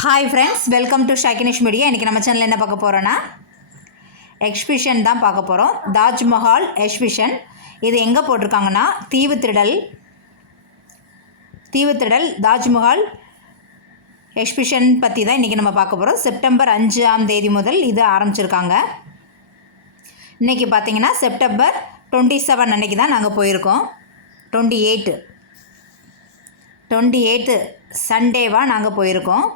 Hi friends welcome to ஷாக்கினிஷ் media இன்றைக்கி நம்ம சேனலில் என்ன பார்க்க போகிறோன்னா எக்ஸ்பிஷன் தான் பார்க்க போகிறோம் தாஜ்மஹால் எக்ஸ்பிஷன் இது எங்கே போட்டிருக்காங்கன்னா தீவு திடல் தீவு திடல் தாஜ்மஹால் எக்ஸ்பிஷன் பற்றி தான் இன்றைக்கி நம்ம பார்க்க போகிறோம் செப்டம்பர் அஞ்சாம் தேதி முதல் இது ஆரம்பிச்சிருக்காங்க. இன்றைக்கி பார்த்தீங்கன்னா செப்டம்பர் டுவெண்ட்டி செவன் அன்றைக்கி தான் நாங்கள் போயிருக்கோம். டுவெண்ட்டி எயிட்டு டுவெண்ட்டி எயித்து சண்டேவாக நாங்கள் போயிருக்கோம்.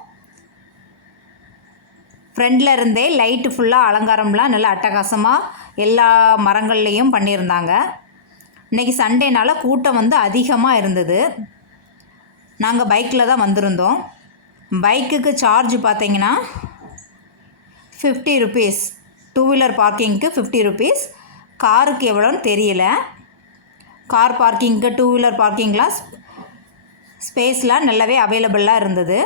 ஃப்ரண்டில் இருந்தே லைட்டு ஃபுல்லாக அலங்காரம்லாம் நல்லா அட்டகாசமாக எல்லா மரங்கள்லேயும் பண்ணியிருந்தாங்க. இன்றைக்கி சண்டேனால் கூட்டம் வந்து அதிகமாக இருந்தது. நாங்கள் பைக்கில் தான் வந்திருந்தோம். பைக்குக்கு சார்ஜ் பார்த்தீங்கன்னா ஃபிஃப்டி ருபீஸ் டூ வீலர் பார்க்கிங்க்கு ஃபிஃப்டி ருபீஸ் காருக்கு எவ்வளோன்னு தெரியல. கார் பார்க்கிங்க்கு டூ வீலர் பார்க்கிங்லாம் ஸ்பேஸ்லாம் நல்லாவே அவைலபிளாக இருந்தது.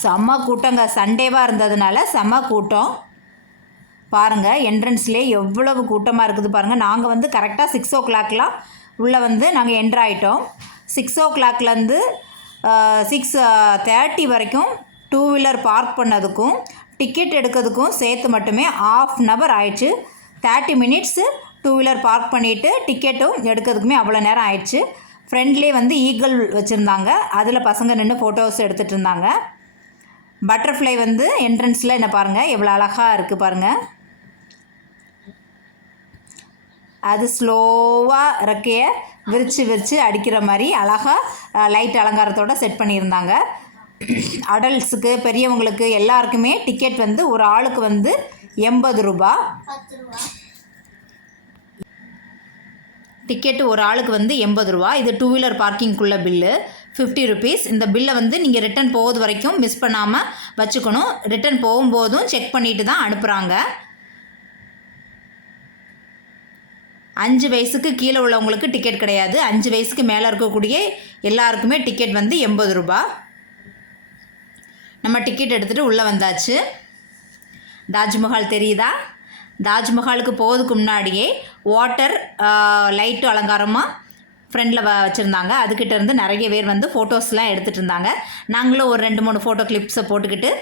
செம்ம கூட்டங்க. சண்டேவாக இருந்ததுனால செம்ம கூட்டம். பாருங்கள் என்ட்ரன்ஸ்லேயே எவ்வளவு கூட்டமாக இருக்குது பாருங்கள் நாங்கள் வந்து கரெக்டாக சிக்ஸ் ஓ கிளாக்லாம் உள்ளே வந்து நாங்கள் என்ட்ரு ஆகிட்டோம் சிக்ஸ் ஓ கிளாக்லேருந்து சிக்ஸ் தேர்ட்டி வரைக்கும் டூ வீலர் பார்க் பண்ணதுக்கும் டிக்கெட் எடுக்கிறதுக்கும் சேர்த்து மட்டுமே ஆஃப் அன் ஹவர் ஆயிடுச்சு. Thirty minutes two wheeler park பண்ணிவிட்டு டிக்கெட்டும் எடுக்கிறதுக்குமே அவ்வளோ நேரம் ஆயிடுச்சு. ஃப்ரெண்ட்லேயே வந்து ஈகிள் வச்சுருந்தாங்க. அதில் பசங்க நின்று ஃபோட்டோஸ் எடுத்துகிட்டு இருந்தாங்க. பட்டர்ஃப்ளை வந்து என்ட்ரன்ஸில் என்ன பாருங்கள் எவ்வளோ அழகாக இருக்குது பாருங்கள் அது ஸ்லோவாக ரெக்கையை விரித்து விரித்து அடிக்கிற மாதிரி அழகாக லைட் அலங்காரத்தோடு செட் பண்ணியிருந்தாங்க. அடல்ட்ஸுக்கு பெரியவங்களுக்கு எல்லாருக்குமே டிக்கெட் வந்து ஒரு ஆளுக்கு வந்து எண்பது ரூபா. டிக்கெட்டு ஒரு ஆளுக்கு வந்து எண்பது ரூபா. இது டூ வீலர் பார்க்கிங்குள்ள பில்லு ஃபிஃப்டி ருபீஸ் இந்த பில்லை வந்து நீங்கள் ரிட்டன் போகிறது வரைக்கும் மிஸ் பண்ணாமல் வச்சுக்கணும். ரிட்டன் போகும்போதும் செக் பண்ணிட்டு தான் அனுப்புகிறாங்க அஞ்சு வயசுக்கு கீழே உள்ளவங்களுக்கு டிக்கெட் கிடையாது. அஞ்சு வயசுக்கு மேலே இருக்கக்கூடிய எல்லாருக்குமே டிக்கெட் வந்து எண்பது ரூபா. நம்ம டிக்கெட் எடுத்துகிட்டு உள்ளே வந்தாச்சு. தாஜ்மஹால் தெரியுதா? தாஜ்மஹாலுக்கு போகிறதுக்கு முன்னாடியே வாட்டர் லைட்டு அலங்காரமாக ஃப்ரெண்டில் வ வச்சுருந்தாங்க. அதுக்கிட்ட இருந்து நிறைய பேர் வந்து ஃபோட்டோஸ்லாம் எடுத்துகிட்டு இருந்தாங்க. நாங்களும் ஒரு ரெண்டு மூணு ஃபோட்டோ கிளிப்ஸை போட்டுக்கிட்டு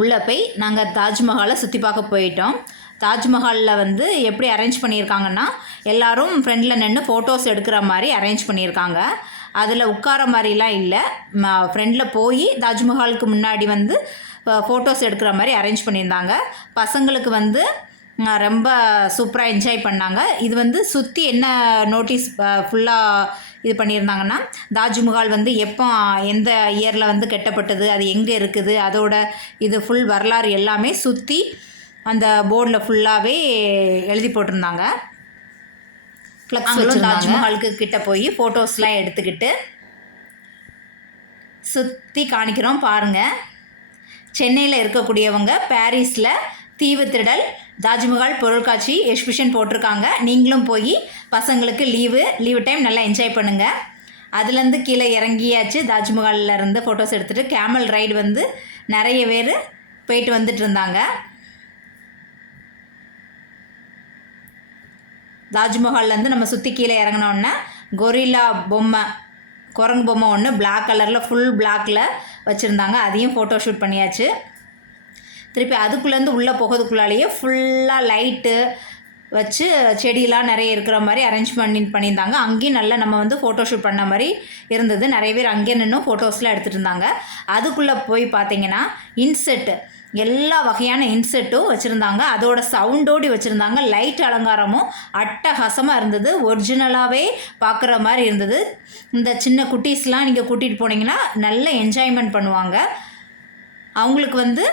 உள்ளே போய் நாங்கள் தாஜ்மஹாலை சுற்றி பார்க்க போயிட்டோம். தாஜ்மஹாலில் வந்து எப்படி அரேஞ்ச் பண்ணியிருக்காங்கன்னா எல்லோரும் ஃப்ரெண்டில் நின்று ஃபோட்டோஸ் எடுக்கிற மாதிரி அரேஞ்ச் பண்ணியிருக்காங்க. அதில் உட்கார மாதிரிலாம் இல்லை. ஃப்ரெண்டில் போய் தாஜ்மஹாலுக்கு முன்னாடி வந்து ஃபோட்டோஸ் எடுக்கிற மாதிரி அரேஞ்ச் பண்ணியிருந்தாங்க. பசங்களுக்கு வந்து ரொம்ப சூப்பராக என்ஜாய் பண்ணாங்க. இது வந்து சுற்றி என்ன நோட்டீஸ் ஃபுல்லாக இது பண்ணியிருந்தாங்கன்னா தாஜ்மஹால் வந்து எப்போ எந்த இயரில் வந்து கட்டப்பட்டது அது எங்கே இருக்குது அதோட இது ஃபுல் வரலாறு எல்லாமே சுற்றி அந்த போர்டில் ஃபுல்லாகவே எழுதி போட்டிருந்தாங்க. ஃப்ளக்ஸ் தாஜ்மஹாலுக்கு கிட்ட போய் ஃபோட்டோஸ்லாம் எடுத்துக்கிட்டு சுற்றி காணிக்கிறோம் பாருங்கள் சென்னையில் இருக்கக்கூடியவங்க பாரிஸில் தீவு திருடல் தாஜ்மஹால் பொருட்காட்சி எக்ஸிபிஷன் போட்டிருக்காங்க. நீங்களும் போய் பசங்களுக்கு லீவு லீவு டைம் நல்லா என்ஜாய் பண்ணுங்கள் அதுலேருந்து கீழே இறங்கியாச்சு. தாஜ்மஹாலில் இருந்து ஃபோட்டோஸ் எடுத்துகிட்டு கேமல் ரைடு வந்து நிறைய பேர் போயிட்டு வந்துட்டு இருந்தாங்க. தாஜ்மஹால்லேருந்து நம்ம சுற்றி கீழே இறங்கினோன்னா கொரில்லா பொம்மை குரங்கு பொம்மை ஒன்று பிளாக் கலரில் ஃபுல் பிளாக்கில் வச்சுருந்தாங்க. அதையும் ஃபோட்டோ ஷூட் பண்ணியாச்சு. திருப்பி அதுக்குள்ளேருந்து உள்ளே போகிறதுக்குள்ளாலேயே ஃபுல்லாக லைட்டு வச்சு செடியெலாம் நிறைய இருக்கிற மாதிரி அரேஞ்ச் பண்ணி பண்ணியிருந்தாங்க. அங்கேயும் நல்லா நம்ம வந்து ஃபோட்டோ ஷூட் பண்ண மாதிரி இருந்தது. நிறைய பேர் அங்கேயே நின்று ஃபோட்டோஸ்லாம் எடுத்துகிட்டு இருந்தாங்க அதுக்குள்ளே போய் பார்த்தீங்கன்னா இன்செட்டு எல்லா வகையான இன்செட்டும் வச்சுருந்தாங்க. அதோட சவுண்டோடி வச்சுருந்தாங்க. லைட் அலங்காரமும் அட்டகாசமாக இருந்தது. ஒரிஜினலாகவே பார்க்குற மாதிரி இருந்தது. இந்த சின்ன குட்டீஸ்லாம் நீங்கள் கூட்டிகிட்டு போனீங்கன்னா நல்ல என்ஜாய்மெண்ட் பண்ணுவாங்க. அவங்களுக்கு வந்து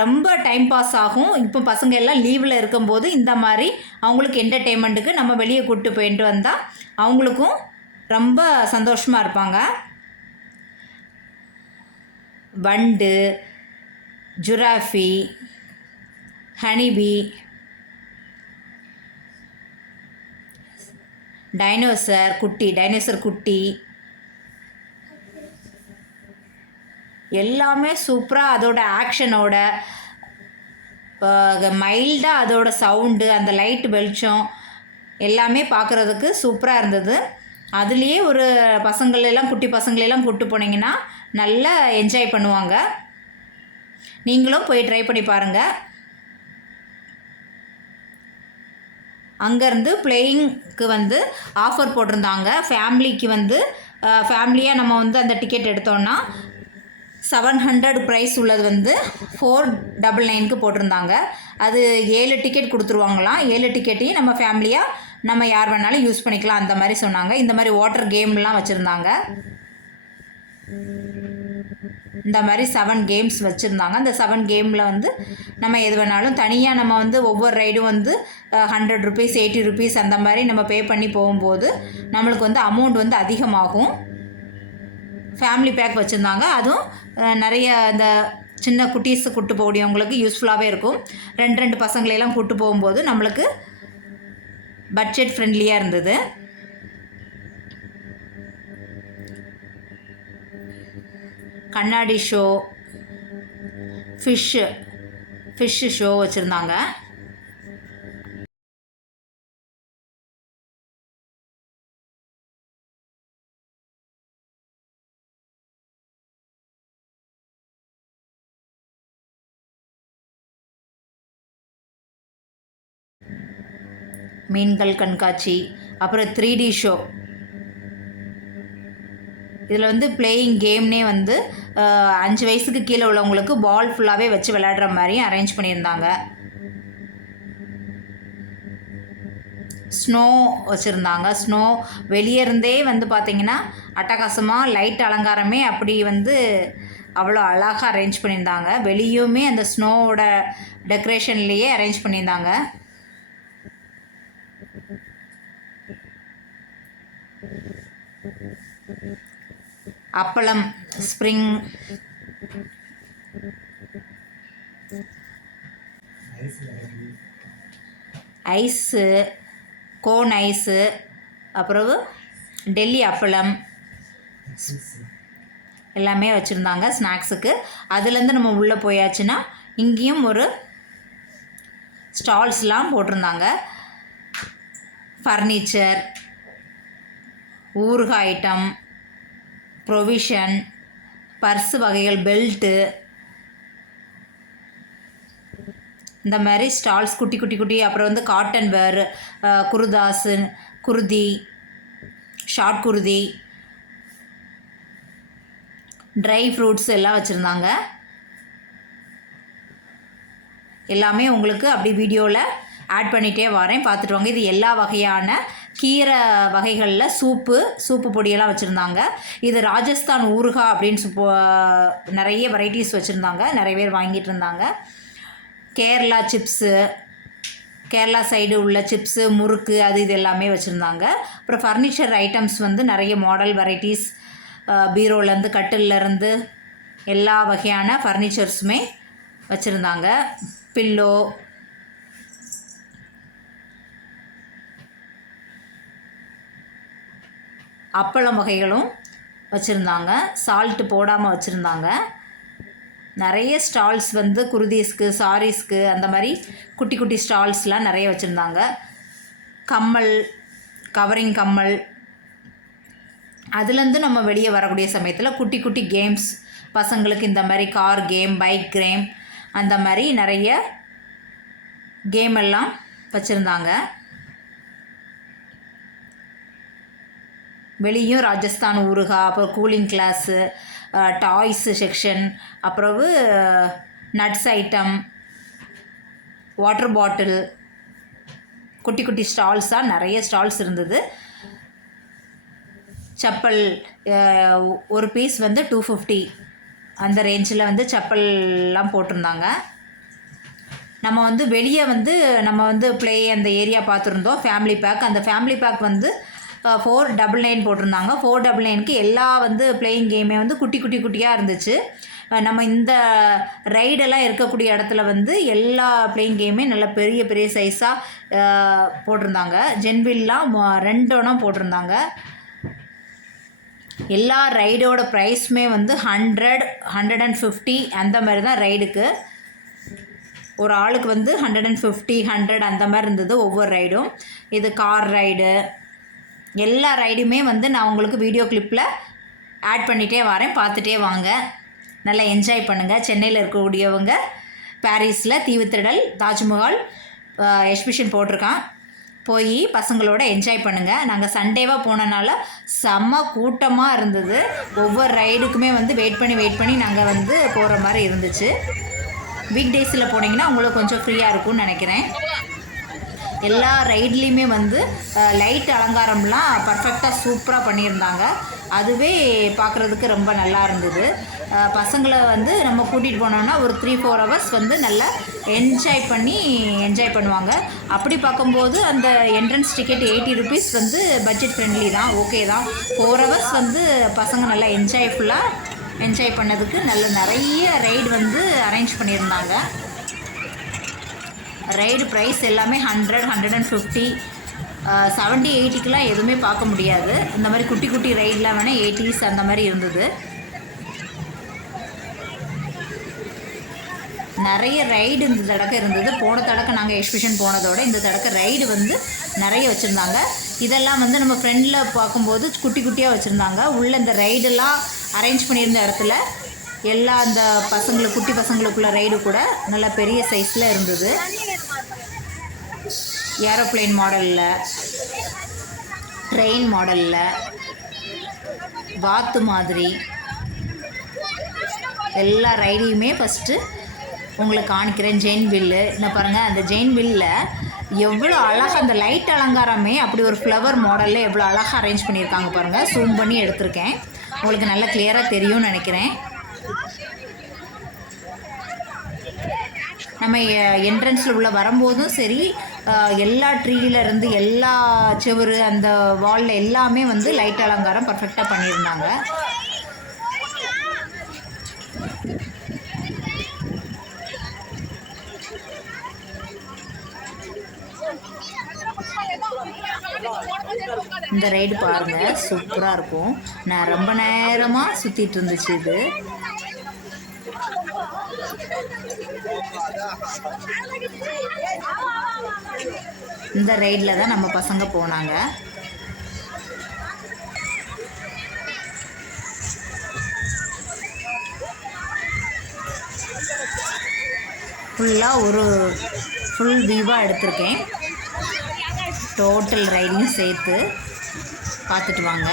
ரொம்ப டைம் பாஸ் ஆகும். இப்போ பசங்க எல்லாம் லீவில் இருக்கும்போது இந்த மாதிரி அவங்களுக்கு என்டர்டெயின்மெண்ட்டுக்கு நம்ம வெளியே கூப்பிட்டு போயிட்டு வந்தால் அவங்களுக்கும் ரொம்ப சந்தோஷமாக இருப்பாங்க. வண்டு ஜுராஃபி ஹனிபி டைனோசர் குட்டி டைனோசர் குட்டி எல்லாமே சூப்பராக அதோட ஆக்ஷனோட மைல்டாக அதோட சவுண்டு அந்த லைட் வெளிச்சம் எல்லாமே பார்க்குறதுக்கு சூப்பராக இருந்தது. அதுலேயே ஒரு பசங்களெல்லாம் குட்டி பசங்களெல்லாம் கூப்பிட்டு போனீங்கன்னா நல்லா என்ஜாய் பண்ணுவாங்க. நீங்களும் போய் ட்ரை பண்ணி பாருங்கள் அங்கேருந்து பிளேயிங்க்கு வந்து ஆஃபர் போட்டிருந்தாங்க. ஃபேமிலிக்கு வந்து ஃபேமிலியாக நம்ம வந்து அந்த டிக்கெட் எடுத்தோன்னா செவன் ஹண்ட்ரட் ப்ரைஸ் உள்ளது வந்து ஃபோர் டபுள் நைனுக்கு போட்டிருந்தாங்க. அது ஏழு டிக்கெட் கொடுத்துருவாங்களாம். ஏழு டிக்கெட்டையும் நம்ம ஃபேமிலியாக நம்ம யார் வேணாலும் யூஸ் பண்ணிக்கலாம். அந்த மாதிரி சொன்னாங்க. இந்த மாதிரி வாட்டர் கேம்லாம் வச்சுருந்தாங்க. இந்த மாதிரி செவன் கேம்ஸ் வச்சுருந்தாங்க. அந்த செவன் கேமில் வந்து நம்ம எது வேணாலும் தனியாக நம்ம வந்து ஒவ்வொரு ரைடும் வந்து ஹண்ட்ரட் ருபீஸ் எயிட்டி ருபீஸ் அந்த மாதிரி நம்ம பே பண்ணி போகும்போது நம்மளுக்கு வந்து அமௌண்ட் வந்து அதிகமாகும். ஃபேமிலி பேக் வச்சுருந்தாங்க. அதுவும் நிறைய இந்த சின்ன குட்டீஸ் கூட்டு போகக்கூடியவங்களுக்கு யூஸ்ஃபுல்லாகவே இருக்கும். ரெண்டு ரெண்டு பசங்களையெல்லாம் கூட்டு போகும்போது நம்மளுக்கு பட்ஜெட் ஃப்ரெண்ட்லியாக இருந்தது. கண்ணாடி ஷோ ஃபிஷ்ஷு ஃபிஷ்ஷு ஷோ வச்சுருந்தாங்க. மீன்கள் கண்காட்சி அப்புறம் த்ரீ டி ஷோ இதில் வந்து பிளேயிங் கேம்னே வந்து அஞ்சு வயசுக்கு கீழே உள்ளவங்களுக்கு பால் ஃபுல்லாகவே வச்சு விளையாடுற மாதிரியும் அரேஞ்ச் பண்ணியிருந்தாங்க. ஸ்னோ வச்சுருந்தாங்க. ஸ்னோ வெளியே இருந்தே வந்து பார்த்திங்கன்னா அட்டகாசமாக லைட் அலங்காரமே அப்படி வந்து அவ்வளோ அழகாக அரேஞ்ச் பண்ணியிருந்தாங்க. வெளியுமே அந்த ஸ்னோவோட டெக்கரேஷன்லேயே அரேஞ்ச் பண்ணியிருந்தாங்க. அப்பளம் ஸ்ப்ரிங் ஐஸு கோன் ஐஸு அப்புறம் டெல்லி அப்பளம். எல்லாமே வச்சுருந்தாங்க ஸ்நாக்ஸுக்கு. அதுலேருந்து நம்ம உள்ளே போயாச்சுன்னா இங்கேயும் ஒரு ஸ்டால்ஸ்லாம் போட்டிருந்தாங்க. ஃபர்னிச்சர் ஊறுகாய் ஐட்டம் ப்ரொவிஷன் பர்ஸு வகைகள் பெல்ட்டு இந்த மாதிரி ஸ்டால்ஸ் குட்டி குட்டி குட்டி அப்புறம் வந்து காட்டன் வேர் குருதாஸு குருதி ஷார்ட் குருதி ட்ரை ஃப்ரூட்ஸ் எல்லாம் வச்சுருந்தாங்க. எல்லாமே உங்களுக்கு அப்படி வீடியோவில் ஆட் பண்ணிகிட்டே வரேன். பார்த்துட்டு வாங்க. இது எல்லா வகையான கீரை வகைகளில் சூப்பு சூப்பு பொடியெல்லாம் வச்சுருந்தாங்க. இது ராஜஸ்தான் ஊருகா அப்படின்னு நிறைய வெரைட்டிஸ் வச்சுருந்தாங்க. நிறைய பேர் வாங்கிட்டு இருந்தாங்க. கேரளா சிப்ஸு கேரளா சைடு உள்ள சிப்ஸு முறுக்கு அது இது எல்லாமே வச்சுருந்தாங்க. அப்புறம் ஃபர்னிச்சர் ஐட்டம்ஸ் வந்து நிறைய மாடல் வெரைட்டிஸ் பீரோலேருந்து கட்டிலேருந்து எல்லா வகையான ஃபர்னிச்சர்ஸுமே வச்சுருந்தாங்க. பில்லோ அப்பளம் வகைகளும் வச்சுருந்தாங்க. சால்ட்டு போடாமல் வச்சுருந்தாங்க. நிறைய ஸ்டால்ஸ் வந்து குருதீஸ்க்கு சாரீஸ்க்கு அந்த மாதிரி குட்டி குட்டி ஸ்டால்ஸ்லாம் நிறைய வச்சுருந்தாங்க. கம்மல் கவரிங் கம்மல். அதுலேருந்து நம்ம வெளியே வரக்கூடிய சமயத்தில் குட்டி குட்டி கேம்ஸ் பசங்களுக்கு இந்த மாதிரி கார் கேம் பைக் கேம் அந்த மாதிரி நிறைய கேம் எல்லாம் வச்சுருந்தாங்க. வெளியும் ராஜஸ்தான் ஊருகா அப்புறம் கூலிங் கிளாஸு டாய்ஸு செக்ஷன் அப்புறவு நட்ஸ் ஐட்டம் வாட்டர் பாட்டில் குட்டி குட்டி ஸ்டால்ஸாக நிறைய ஸ்டால்ஸ் இருந்தது. செப்பல் ஒரு பீஸ் வந்து டூ ஃபிஃப்டி அந்த ரேஞ்சில் வந்து செப்பல்லாம் போட்டிருந்தாங்க. நம்ம வந்து வெளியே வந்து நம்ம வந்து ப்ளே அந்த ஏரியா பார்த்துருந்தோம் ஃபேமிலி பேக் அந்த ஃபேமிலி பேக் வந்து ஃபோர் டபுள் நைன் போட்டிருந்தாங்க. ஃபோர் டபுள் நைனுக்கு எல்லா வந்து பிளேயிங் கேமே வந்து குட்டி குட்டி குட்டியாக இருந்துச்சு. நம்ம இந்த ரைடெல்லாம் இருக்கக்கூடிய இடத்துல வந்து எல்லா பிளேயிங் கேமே நல்ல பெரிய பெரிய சைஸாக போட்டிருந்தாங்க. ஜென்வில்லாம் ரெண்டோனம் போட்டிருந்தாங்க. எல்லா ரைடோட ப்ரைஸுமே வந்து ஹண்ட்ரட் ஹண்ட்ரட் அண்ட் ஃபிஃப்டி அந்த மாதிரி தான் ரைடுக்கு ஒரு ஆளுக்கு வந்து ஹண்ட்ரட் அண்ட் ஃபிஃப்டி ஹண்ட்ரட் அந்த மாதிரி இருந்தது ஒவ்வொரு ரைடும் இது கார் ரைடு எல்லா ரைடுமே வந்து நான் உங்களுக்கு வீடியோ கிளிப்பில் ஆட் பண்ணிகிட்டே வரேன். பார்த்துட்டே வாங்க. நல்லா என்ஜாய் பண்ணுங்கள் சென்னையில் இருக்கக்கூடியவங்க பாரிஸில் தீவுத்திடல் தாஜ்மஹால் எக்ஸ்பிஷன் போட்டிருக்கான். போய் பசங்களோட என்ஜாய் பண்ணுங்கள் நாங்கள் சண்டேவாக போனனால செம்ம கூட்டமாக இருந்தது. ஒவ்வொரு ரைடுக்குமே வந்து வெயிட் பண்ணி வெயிட் பண்ணி நாங்கள் வந்து போகிற மாதிரி இருந்துச்சு. வீக் டேஸில் போனீங்கன்னா உங்களுக்கு கொஞ்சம் ஃப்ரீயாக இருக்கும்னு நினைக்கிறேன். எல்லா ரைட்லேயுமே வந்து லைட் அலங்காரம்லாம் பர்ஃபெக்டாக சூப்பராக பண்ணியிருந்தாங்க. அதுவே பார்க்குறதுக்கு ரொம்ப நல்லா இருந்தது. பசங்களை வந்து நம்ம கூட்டிகிட்டு போனோம்னா ஒரு த்ரீ ஃபோர் ஹவர்ஸ் வந்து நல்லா என்ஜாய் பண்ணி என்ஜாய் பண்ணுவாங்க. அப்படி பார்க்கும்போது அந்த என்ட்ரன்ஸ் டிக்கெட் எயிட்டி ருபீஸ் வந்து பட்ஜெட் ஃப்ரெண்ட்லி தான். ஓகே தான். ஃபோர் ஹவர்ஸ் வந்து பசங்க நல்லா என்ஜாய்ஃபுல்லாக என்ஜாய் பண்ணதுக்கு நல்ல நிறைய ரைடு வந்து அரேஞ்ச் பண்ணியிருந்தாங்க. ரைடு ப்ரைஸ் எல்லாமே hundred hundred and fifty seventy எயிட்டிக்கெலாம் எதுவுமே பார்க்க முடியாது. இந்த மாதிரி குட்டி குட்டி ரைடெலாம் வேணால் எயிட்டிஸ் அந்த மாதிரி இருந்தது. நிறைய ரைடு இந்த தடவை இருந்தது. போன தடவை நாங்கள் எக்ஸ்பிஷன் போனதோட இந்த தடவை ரைடு வந்து நிறைய வச்சுருந்தாங்க. இதெல்லாம் வந்து நம்ம ஃப்ரெண்டில் பார்க்கும்போது குட்டி குட்டியாக வச்சுருந்தாங்க. உள்ளே இந்த ரைடெல்லாம் அரேஞ்ச் பண்ணியிருந்த இடத்துல எல்லா அந்த பசங்களுக்கு குட்டி பசங்களுக்குள்ள ரைடு கூட நல்ல பெரிய சைஸில் இருந்தது. ஏரோப்ளேன் மாடலில் ட்ரெயின் மாடலில் வாத்து மாதிரி எல்லா ரைடையுமே ஃபஸ்ட்டு உங்களுக்கு காணிக்கிறேன். ஜெயின் வில்லு. என்ன பாருங்கள் அந்த ஜெயின் வில்லில் எவ்வளோ அழகாக அந்த லைட் அலங்காரமே அப்படி ஒரு ஃப்ளவர் மாடலில் எவ்வளோ அழகாக அரேஞ்ச் பண்ணியிருக்காங்க பாருங்கள் ஜூம் பண்ணி எடுத்திருக்கேன். உங்களுக்கு நல்லா கிளியராக தெரியும்னு நினைக்கிறேன். நம்ம என்ட்ரன்ஸில் உள்ள வரும்போதும் சரி எல்லா ட்ரீல இருந்து எல்லா செவுரு அந்த வாலில் எல்லாமே வந்து லைட் அலங்காரம் பர்ஃபெக்டாக பண்ணியிருந்தாங்க. இந்த ரைடு பாருங்க சூப்பராக இருக்கும். நான் ரொம்ப நேரமாக சுற்றிட்டு இருந்துச்சு இது. இந்த ரைடில் தான் நம்ம பசங்க போனாங்க. ஃபுல்லாக ஒரு ஃபுல் வியூவாக எடுத்திருக்கேன். டோட்டல் ரைடையும் சேர்த்து பார்த்துட்டு வாங்க.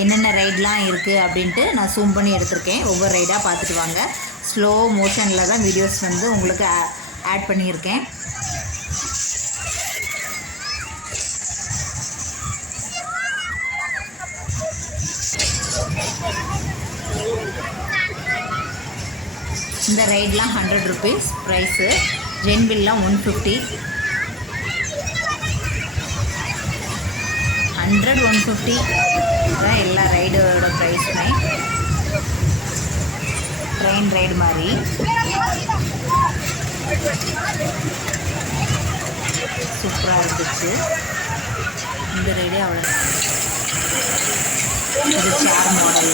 என்னென்ன ரைட்லாம் இருக்குது அப்படின்ட்டு நான் ஜூம் பண்ணி எடுத்திருக்கேன். ஒவ்வொரு ரைடாக பார்த்துட்டு வாங்க. ஸ்லோ மோஷனில் தான் வீடியோஸ் வந்து உங்களுக்கு ஆட் பண்ணியிருக்கேன். இந்த ரைட்லாம் ஹண்ட்ரட் ருபீஸ் ப்ரைஸு ஜென் பில்லாம் one fifty hundred one fifty தான் எல்லா ரைடோட ப்ரைஸுமே ட்ரெயின் ரைடு மாதிரி. சூப்பராக இருந்துச்சு. இந்த ரைடே அவ்வளோ இது சேர் மாடல்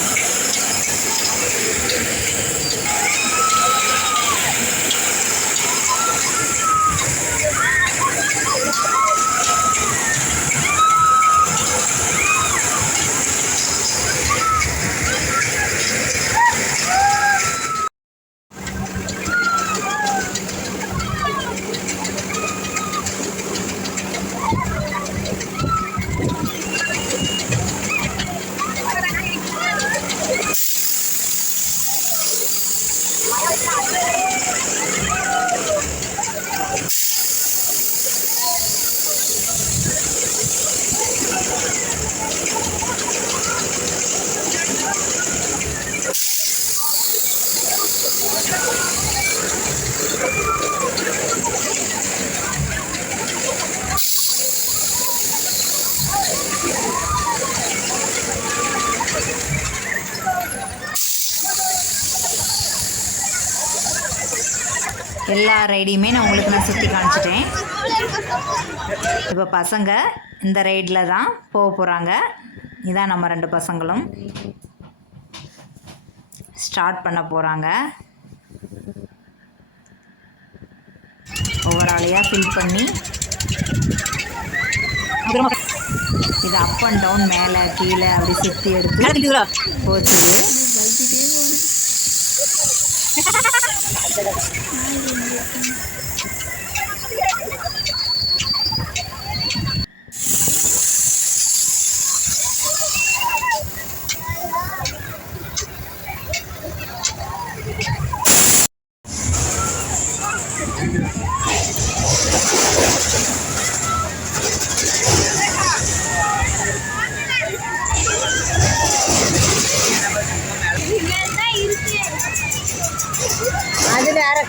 எல்லா ரைடையுமே நான் உங்களுக்கு நான் சுற்றி காமிச்சிட்டேன். இப்போ பசங்க இந்த ரைடில் தான் போக போகிறாங்க இதான் நம்ம ரெண்டு பசங்களும். ஸ்டார்ட் பண்ண போகிறாங்க ஒவ்வொரு ஆளையாக ஃபில் பண்ணி. இது அப் அண்ட் டவுன் மேலே கீழே அப்படி சுற்றி எடுத்து போச்சுது ただきます。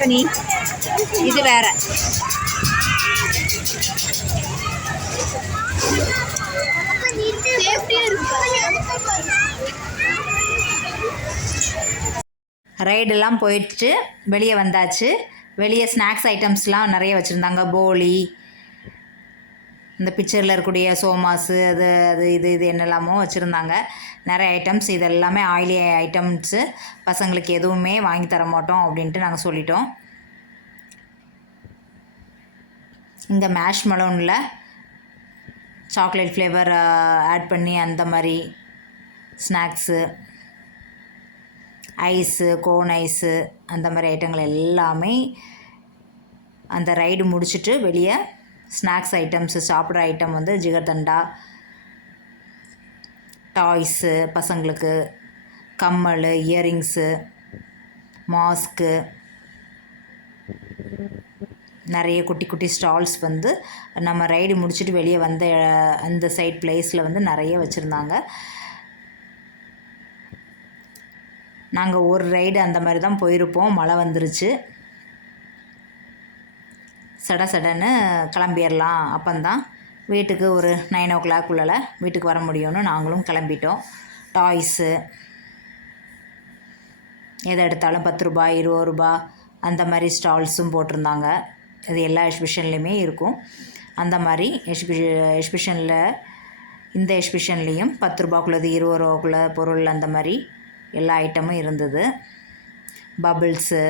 அது இது வேற. ரைடெல்லாம் போயிட்டு வெளியே வந்தாச்சு. வெளியே ஸ்நாக்ஸ் ஐட்டம்ஸ்லாம் நிறைய வச்சுருந்தாங்க. போலி இந்த பிக்சரில் இருக்கக்கூடிய சோமாஸு அது அது இது இது என்னெல்லாமோ வச்சுருந்தாங்க. நிறைய ஐட்டம்ஸ் இது எல்லாமே ஆயிலி ஐட்டம்ஸு பசங்களுக்கு எதுவுமே வாங்கி தர மாட்டோம் அப்படின்ட்டு நாங்கள் சொல்லிட்டோம். இந்த மேஷ் மலோனில் சாக்லேட் ஃப்ளேவர் ஆட் பண்ணி அந்த மாதிரி ஸ்நாக்ஸு ஐஸு கோன் ஐஸு அந்த மாதிரி ஐட்டங்கள் எல்லாமே அந்த ரைடு முடிச்சுட்டு வெளியே ஸ்நாக்ஸ் ஐட்டம்ஸு சாப்பிட்ற ஐட்டம் வந்து ஜிகர்தண்டா டாய்ஸு பசங்களுக்கு கம்மல் இயரிங்ஸு மாஸ்க்கு நிறைய குட்டி குட்டி ஸ்டால்ஸ் வந்து நம்ம ரைடு முடிச்சுட்டு வெளியே வந்த அந்த சைட் பிளேஸில் வந்து நிறைய வச்சுருந்தாங்க. நாங்கள் ஒரு ரைடு அந்த மாதிரி தான் போயிருப்போம். மழை வந்துருச்சு. சட சடன்னு கிளம்பிடலாம் அப்போந்தான் வீட்டுக்கு ஒரு நைன் ஓ கிளாக்குள்ளால வீட்டுக்கு வர முடியும்னு நாங்களும் கிளம்பிட்டோம். டாய்ஸு எதை எடுத்தாலும் பத்து ரூபாய் இருபது ரூபாய் அந்த மாதிரி ஸ்டால்ஸும் போட்டிருந்தாங்க. இது எல்லா எக்ஸிபிஷன்லேயுமே இருக்கும். அந்த மாதிரி எக்ஸிபி எக்ஸிபிஷனில் இந்த எக்ஸிபிஷன்லேயும் பத்து ரூபாக்குள்ளது இருபது ரூபாக்குள்ள பொருள் அந்த மாதிரி எல்லா ஐட்டமும் இருந்தது. பபிள்ஸு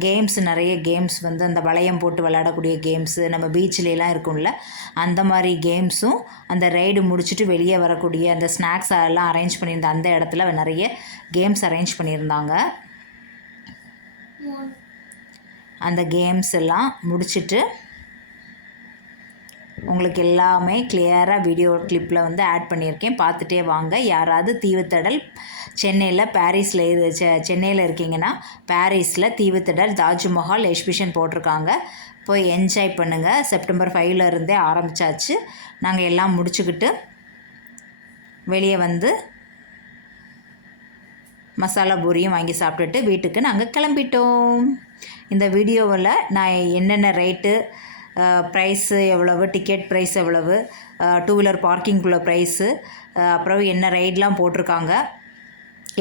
கேம்ஸ் நிறைய கேம்ஸ் வந்து அந்த வளையம் போட்டு விளையாடக்கூடிய கேம்ஸு நம்ம பீச்லலாம் இருக்கும்ல அந்த மாதிரி கேம்ஸும் அந்த ரைடு முடிச்சுட்டு வெளியே வரக்கூடிய அந்த ஸ்நாக்ஸ் எல்லாம் அரேஞ்ச் பண்ணியிருந்த அந்த இடத்துல நிறைய கேம்ஸ் அரேஞ்ச் பண்ணியிருந்தாங்க. அந்த கேம்ஸ் எல்லாம் முடிச்சிட்டு உங்களுக்கு எல்லாமே கிளியராக வீடியோ கிளிப்பில் வந்து ஆட் பண்ணியிருக்கேன். பார்த்துட்டே வாங்க. யாராவது தீவுத்தடல் சென்னையில் பாரிஸில் இரு செ- சென்னையில் இருக்கீங்கன்னா பாரிஸில் தீவுத்தடல் தாஜ்மஹால் எக்ஸிபிஷன் போட்டிருக்காங்க. போய் என்ஜாய் பண்ணுங்கள் செப்டம்பர் ஃபைவ்ல இருந்தே ஆரம்பிச்சாச்சு. நாங்கள் எல்லாம் முடிச்சுக்கிட்டு வெளியே வந்து மசாலா பூரியும் வாங்கி சாப்பிட்டுட்டு வீட்டுக்கு நாங்கள் கிளம்பிட்டோம். இந்த வீடியோவில் நான் என்னென்ன ரேட்டு ப்ரைஸு எவ்வளவு? டிக்கெட் ப்ரைஸ் எவ்வளவு? டூ வீலர் பார்க்கிங்குள்ள ப்ரைஸு அப்புறம் என்ன ரைட்லாம் போட்டிருக்காங்க?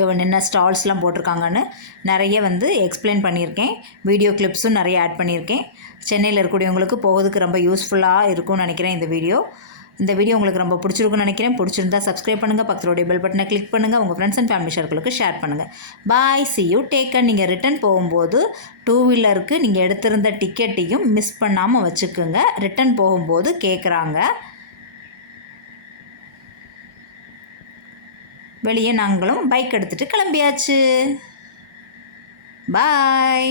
இவன் என்ன ஸ்டால்ஸ்லாம் போட்டிருக்காங்கன்னு நிறைய வந்து எக்ஸ்பிளைன் பண்ணியிருக்கேன். வீடியோ கிளிப்ஸும் நிறைய ஆட் பண்ணியிருக்கேன். சென்னையில் இருக்கக்கூடியவங்களுக்கு போகிறதுக்கு ரொம்ப யூஸ்ஃபுல்லாக இருக்கும்னு நினைக்கிறேன் இந்த வீடியோ இந்த வீடியோ உங்களுக்கு ரொம்ப பிடிச்சிருக்குன்னு நினைக்கிறேன். பிடிச்சிருந்தா சப்ஸ்கிரைப் பண்ணுங்கள் பக்கத்துடைய பெல் பட்டனை கிளிக் பண்ணுங்கள் உங்கள் ஃப்ரெண்ட்ஸ் அண்ட் ஃபேமிலி ஷேர்களுக்கு ஷேர் பண்ணுங்கள் பாய் சி யூ டேக்கன் நீங்கள் ரிட்டன் போகும்போது டூ வீலருக்கு நீங்கள் எடுத்திருந்த டிக்கெட்டையும் மிஸ் பண்ணாமல் வச்சுக்கோங்க. ரிட்டன் போகும்போது கேட்குறாங்க வெளியே நாங்களும் பைக் எடுத்துகிட்டு கிளம்பியாச்சு. பாய்